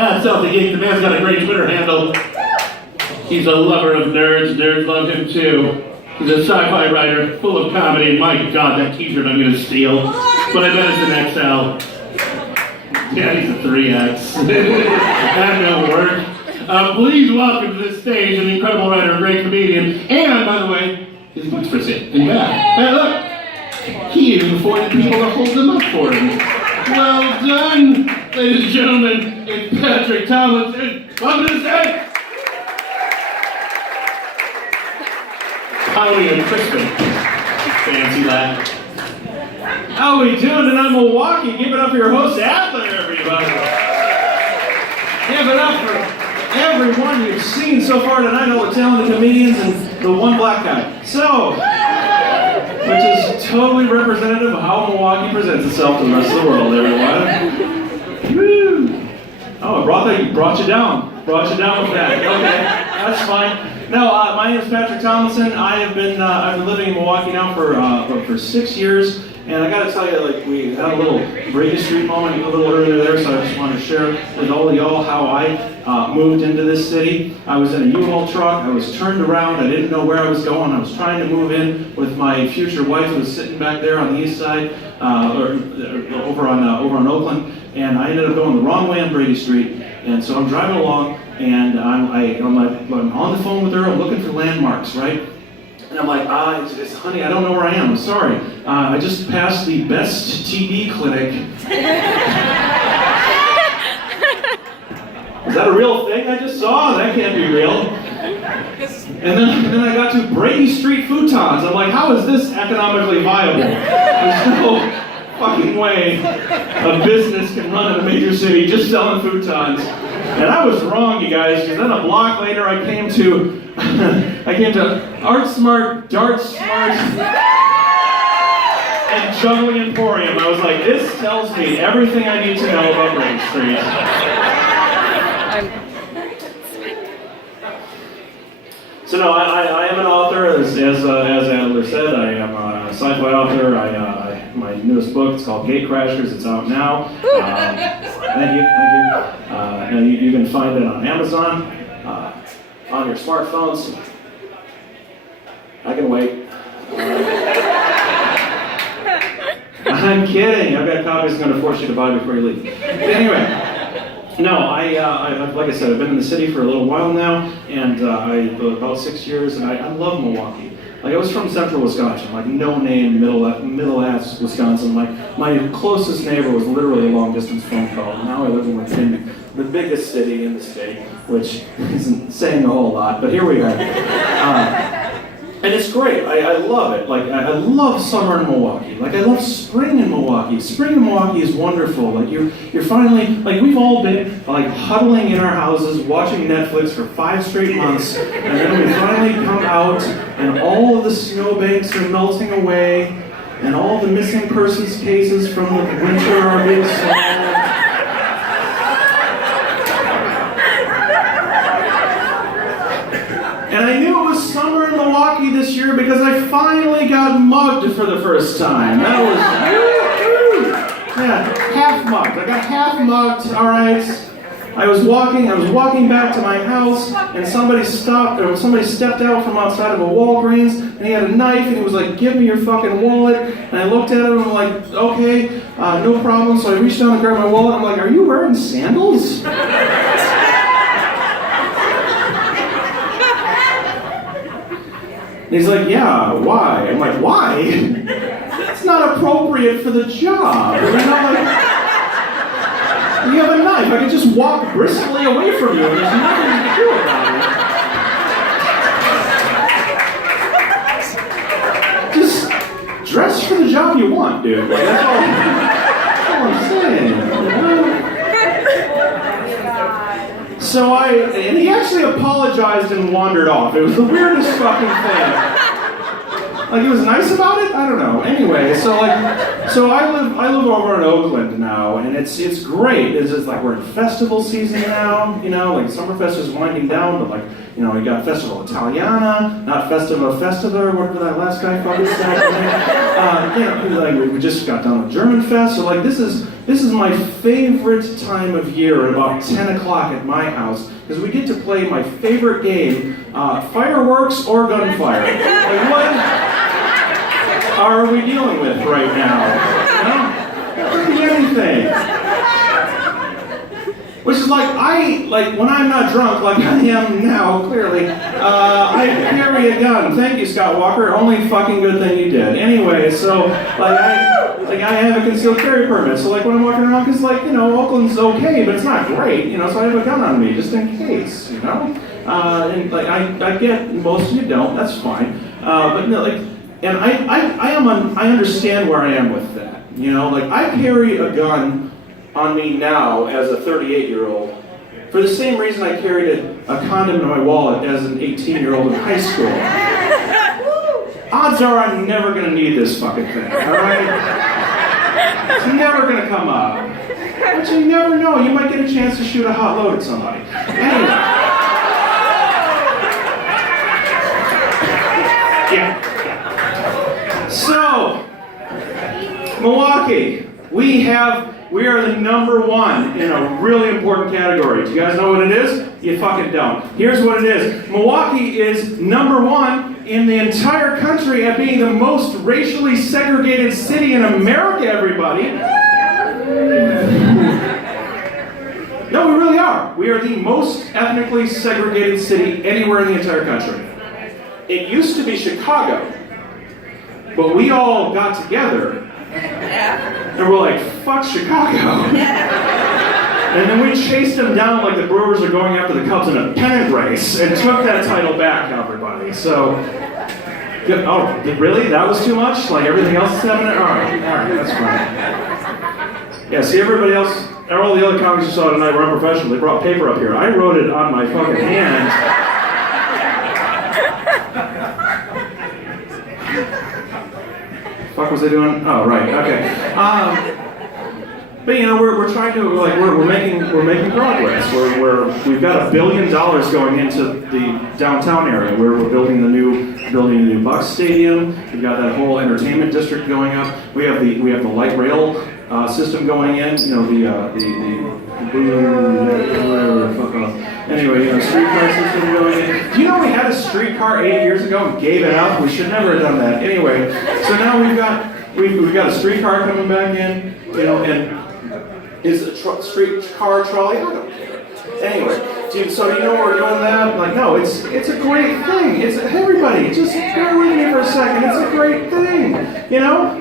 At Celtic Geek, the man's got a great Twitter handle. He's a lover of nerds. Nerds love him too. He's a sci-fi writer, full of comedy. My God, that t-shirt I'm gonna steal. But I bet it's an XL. Yeah, he's a 3X. That don't work. Please welcome to this stage an incredible writer, a great comedian, and, by the way, his books for sale in back. Hey, look! He even afforded people to hold them up for him. Well done, ladies and gentlemen. It's Patrick Tomlinson. Welcome to the stage! Howdy and Crispin. Fancy that. How we doing tonight, Milwaukee? Give it up for your host, Adler, everybody. Give it up for everyone you've seen so far tonight, all the talented comedians and the one black guy. So, which is totally representative of how Milwaukee presents itself to the rest of the world, everyone. Woo! Oh, brought you down. Brought you down with that. Okay, that's fine. No, my name is Patrick Tomlinson. I've been living in Milwaukee now for 6 years. And I gotta tell you, like, we had a little Brady Street moment a little earlier there, so I just wanted to share with all of y'all how I moved into this city. I was in a U-Haul truck, I was turned around, I didn't know where I was going. I was trying to move in with my future wife who was sitting back there on the east side, or over on Oakland, and I ended up going the wrong way on Brady Street. And so I'm driving along, and I'm on the phone with her, I'm looking for landmarks, right? And I'm like, honey, I don't know where I am, I'm sorry. I just passed the best TB clinic. Is that a real thing I just saw? That can't be real. And then I got to Brady Street Futons. I'm like, how is this economically viable? There's no fucking way a business can run in a major city just selling futons. And I was wrong, you guys, because then a block later I came to Art Smart, Dart Smart, and Juggling Emporium. I was like, this tells me everything I need to know about Brady Street. So no, I am an author, as Adler said. I am a sci-fi author. My newest book, it's called Gate Crashers. It's out now. Thank you. And you can find it on Amazon, on your smartphones. I can wait. I'm kidding. I've got copies I'm going to force you to buy before you leave. But anyway. No, I like I said, I've been in the city for a little while now, and about 6 years, and I love Milwaukee. Like, I was from central Wisconsin, like no-name, middle-ass Wisconsin. Like, my closest neighbor was literally a long-distance phone call. And now I live in the biggest city in the state, which isn't saying a whole lot, but here we are. And it's great. I love it. Like, I love summer in Milwaukee. Like, I love spring in Milwaukee. Spring in Milwaukee is wonderful. Like, you're finally, like, we've all been, like, huddling in our houses, watching Netflix for 5 straight months, and then we finally come out, and all of the snowbanks are melting away, and all the missing persons cases from the winter are being solved. And I knew it was summer in Milwaukee this year because I finally got mugged for the first time. That was, yeah, half mugged. I got half mugged, all right. I was walking back to my house, and somebody stepped out from outside of a Walgreens, and he had a knife, and he was like, give me your fucking wallet. And I looked at him, and I'm like, okay, no problem. So I reached down and grabbed my wallet, I'm like, are you wearing sandals? And he's like, yeah, why? I'm like, why? That's not appropriate for the job. And I'm like, you have a knife. I can just walk briskly away from you, and there's nothing you can do about it. Just dress for the job you want, dude. Like, that's all I'm saying. You know? So and he actually apologized and wandered off. It was the weirdest fucking thing. Like, he was nice about it? I don't know. Anyway, so I live over in Oakland now, and it's great. It's just like we're in festival season now, you know, like Summerfest is winding down, but like, you know, we got Festival Italiana, not Festival Festiva, or whatever that last guy fucking said. You know, like we just got done with German Fest, so like this is This is my favorite time of year at about 10 o'clock at my house, because we get to play my favorite game, fireworks or gunfire. Like, what are we dealing with right now? It could be anything. Which is like when I'm not drunk, like I am now, clearly, I carry a gun. Thank you, Scott Walker. Only fucking good thing you did. Anyway, so, I have a concealed carry permit. So, when I'm walking around, because, Oakland's okay, but it's not great, so I have a gun on me, just in case, And, I get, most of you don't, that's fine. But, no, and I understand where I am with that, I carry a gun on me now as a 38-year-old for the same reason I carried a condom in my wallet as an 18-year-old in high school. Odds are I'm never going to need this fucking thing, all right? It's never going to come up. But you never know. You might get a chance to shoot a hot load at somebody. Anyway. Yeah. So, Milwaukee, we are the number one in a really important category. Do you guys know what it is? You fucking don't. Here's what it is. Milwaukee is number one in the entire country at being the most racially segregated city in America, everybody. No, we really are. We are the most ethnically segregated city anywhere in the entire country. It used to be Chicago, but we all got together and we're like, fuck Chicago. And then we chased them down like the Brewers are going after the Cubs in a pennant race and took that title back, everybody. So, oh, really? That was too much? Like everything else is happening? All right, that's fine. Yeah, see everybody else, all the other comics you saw tonight were unprofessional. They brought paper up here. I wrote it on my fucking hand. What was I doing? Oh, right. Okay. But we're trying to we're making progress. We've got $1 billion going into the downtown area where we're building a new Bucks Stadium. We've got that whole entertainment district going up. We have the light rail system going in. Anyway, streetcar system going in. Do you know we had a streetcar 8 years ago and gave it up? We should never have done that. Anyway, so now we've got a streetcar coming back in, and is a streetcar trolley? I don't care. Anyway, so you know we're doing that? No, it's a great thing. It's everybody, just bear with me for a second. It's a great thing.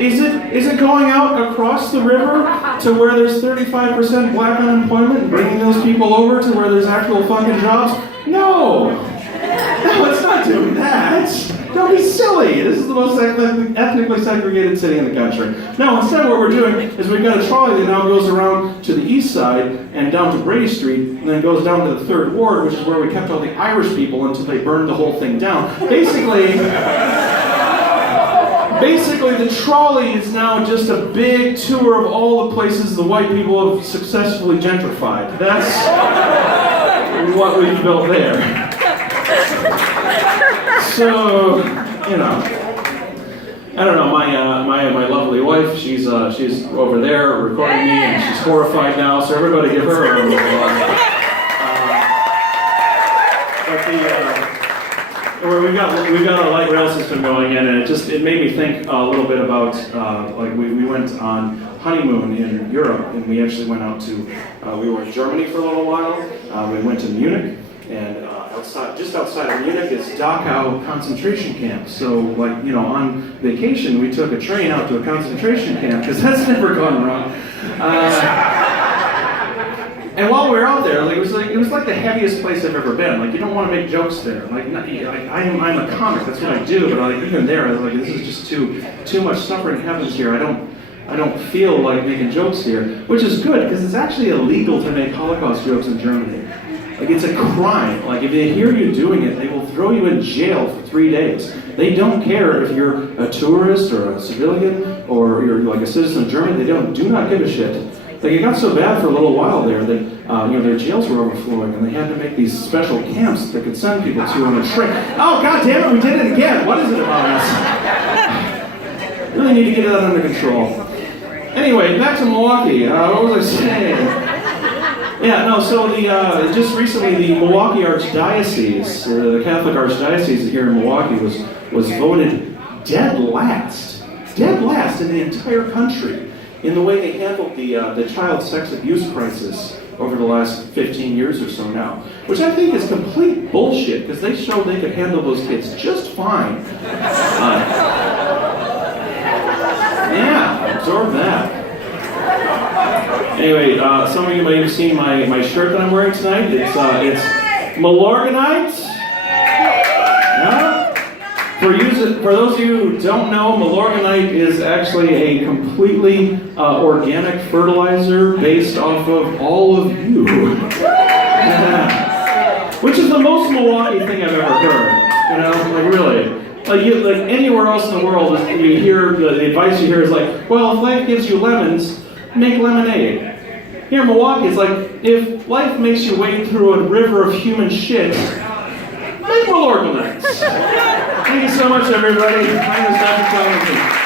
Is it going out across the river to where there's 35% black unemployment and bringing those people over to where there's actual fucking jobs? No, it's not doing that. Don't be silly. This is the most ethnically segregated city in the country. No, instead what we're doing is we've got a trolley that now goes around to the east side and down to Brady Street, and then goes down to the 3rd Ward, which is where we kept all the Irish people until they burned the whole thing down. Basically, the trolley is now just a big tour of all the places the white people have successfully gentrified. That's what we've built there. So, I don't know. My lovely wife, she's over there recording me, and she's horrified now. So everybody, give her a round of applause. We've got a light rail system going in, and it made me think a little bit about we went on honeymoon in Europe, and we actually went out to we were in Germany for a little while. We went to Munich, and just outside of Munich is Dachau concentration camp. So, on vacation, we took a train out to a concentration camp, because that's never gone wrong. And while we were out there, it was like the heaviest place I've ever been. You don't want to make jokes there. I'm a comic, that's what I do. But even there, I was like, this is just too much suffering happens here. I don't feel like making jokes here, which is good because it's actually illegal to make Holocaust jokes in Germany. It's a crime. If they hear you doing it, they will throw you in jail for 3 days. They don't care if you're a tourist or a civilian or you're a citizen of Germany. They do not give a shit. It got so bad for a little while there that their jails were overflowing, and they had to make these special camps that could send people to on a train. Oh, God damn it, we did it again. What is it about us? Really need to get that under control. Anyway, back to Milwaukee. What was I saying? Yeah, no, so just recently the Milwaukee Archdiocese, the Catholic Archdiocese here in Milwaukee was voted dead last in the entire country in the way they handled the child sex abuse crisis over the last 15 years or so now, which I think is complete bullshit, because they showed they could handle those kids just fine. Yeah, absorb that. Anyway, some of you may have seen my shirt that I'm wearing tonight. It's Milorganite. Yeah? For those of you who don't know, Milorganite is actually a completely organic fertilizer based off of all of you. Yeah. Which is the most Milwaukee thing I've ever heard. You know, like really. Like anywhere else in the world, you hear the advice you hear is like, well, if life gives you lemons, make lemonade. Here in Milwaukee, it's like, if life makes you wade through a river of human shit, make Milorganite. Thank you so much, everybody. My name is Dr. Tomlinson.